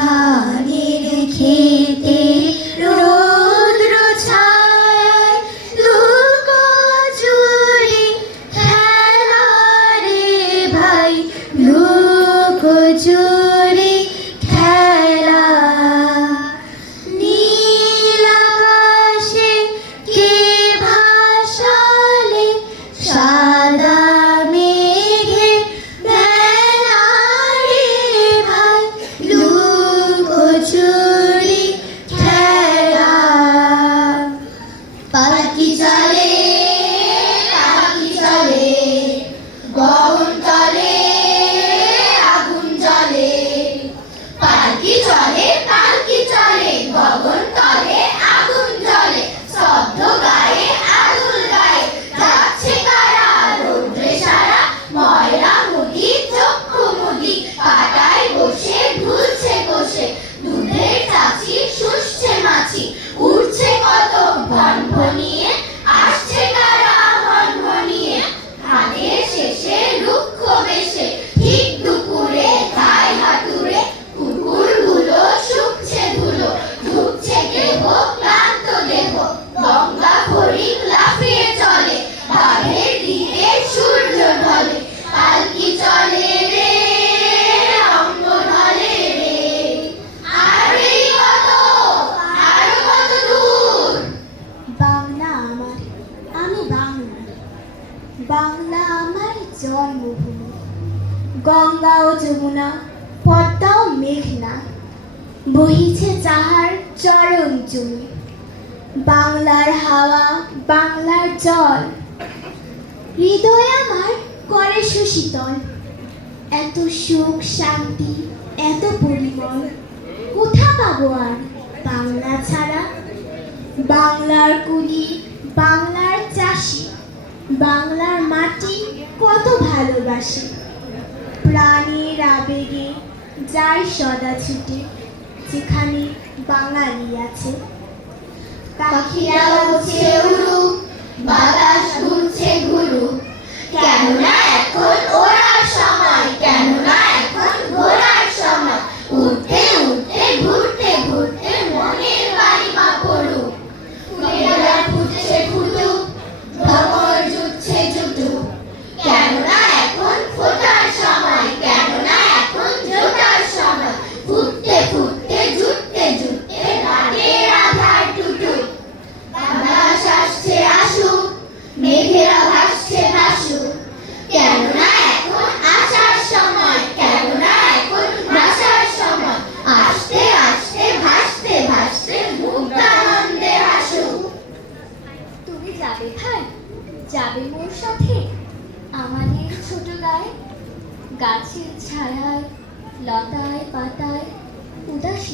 ধানের খেতে পালকি চলে যাহার চরণ জমি বাংলার হাওয়া, বাংলার জল। হৃদয় আমার করে সুশীতল এত সুখ শান্তি, এত পরিমল। কোথা পাবো আর বাংলা ছাড়া? বাংলার কুলি, বাংলার চাষি, বাংলার মাটি কত ভালোবাসি। প্রাণের আবেগে যাই সদা ছুটে যেখানে বাঙালি আছে। পাখিরা বাতাস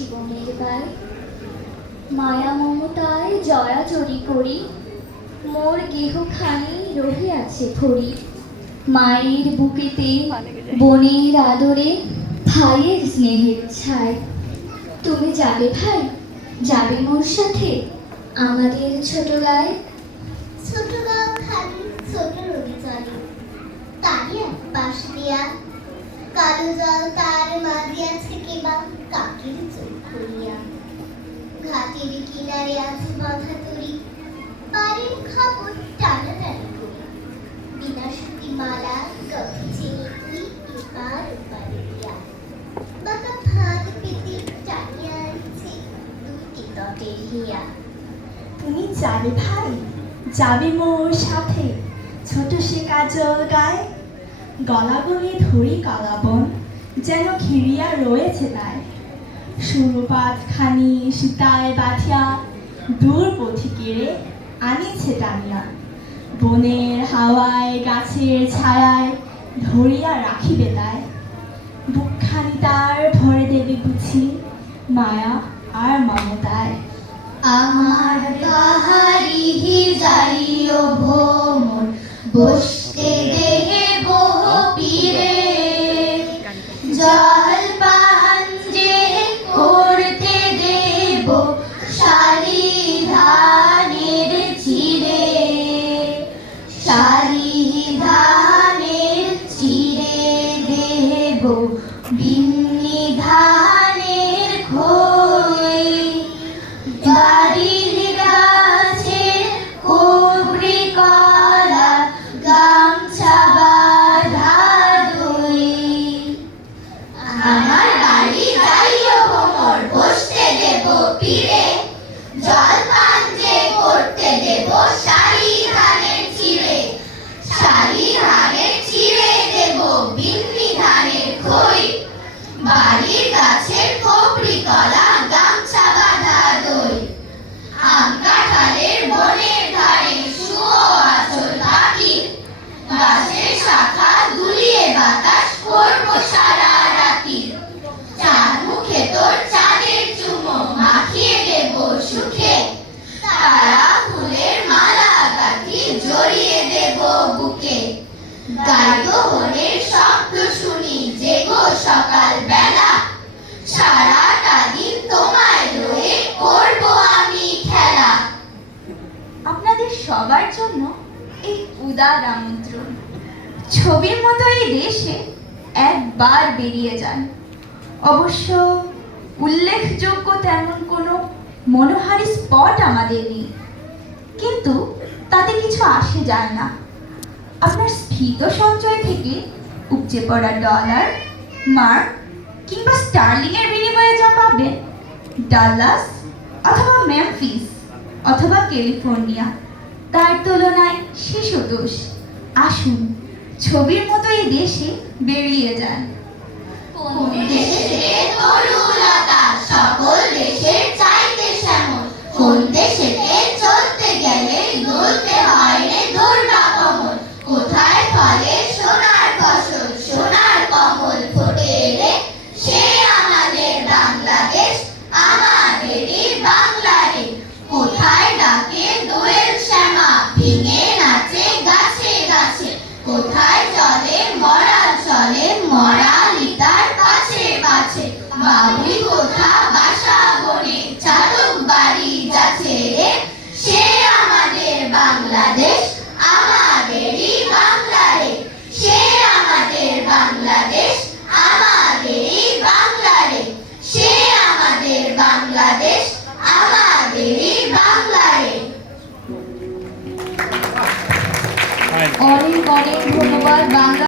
উদাসী বনের মায়া মমতায় জড়াজড়ি করি, মোর গেহখানি রহে আছে ভরি। মায়ের বুকেতে বনের আদরে ভাইয়ের স্নেহের ছায় তুমি যাবে ভাই, যাবে মোর সাথে আমাদের ছোট গায়ে। ছোট গাও খালি, ছোট নদী চলে। তারই এক পাশ দিয়া কালো জল তার মাঝিয়াছে কেবা কাকের চোখ ঘাটের কিনারে আছে বাঁধা তরি পারের খবর টানাটানি করি বিনা সুতি মালা গপিছে তুই এপার ওপারে দিয়া। বাঁকা ফাঁদ পেতে টানিয়া আনছে দুইটি তটের হিয়া। তুমি যাবে ভাই, যাবে মোর সাথে ছোট সে কাজল গায়ে। গলা গলে ধরি কালাবন, যেন ঘিরিয়া রয়েছে তাই। সুরপাত খানি সীতায় বাঁধিয়া দূর পথিকেরে আনিছে টানিয়া। বনের হাওয়ায়, গাছের ছায়ায় ধরিয়া রাখিবে তাই। বুকখানি তার ভরে দেবে বুঝি, মায়া আর মমতায়। আমার কাহারি যাইও ভ্রমণ বসতে গাইবো হনের শব্দ শুনি জেগো সকাল বেলা সারাটা দিন তোমায় রয়ে করব আমি খেলা। আপনাদের সবার জন্য এই উদার আমন্ত্রণ। ছবির মতো এই দেশে একবার বেরিয়ে যান। অবশ্য উল্লেখযোগ্য তেমন কোনো মনোহারী স্পট আমাদের নেই। কিন্তু তাতে কিছু আসে যায় না। আপনার স্ফীত সঞ্চয় থেকে উপচে পড়া ডলার মার্ক কিংবা স্টার্লিংয়ের বিনিময়ে যা পাবেন ডাল্লাস অথবা মেমফিস অথবা ক্যালিফোর্নিয়া তার তুলনায় শিশু দোষ আসুন, ছবির মতো এই দেশে বেরিয়ে যান। সকল দেশের বাংলা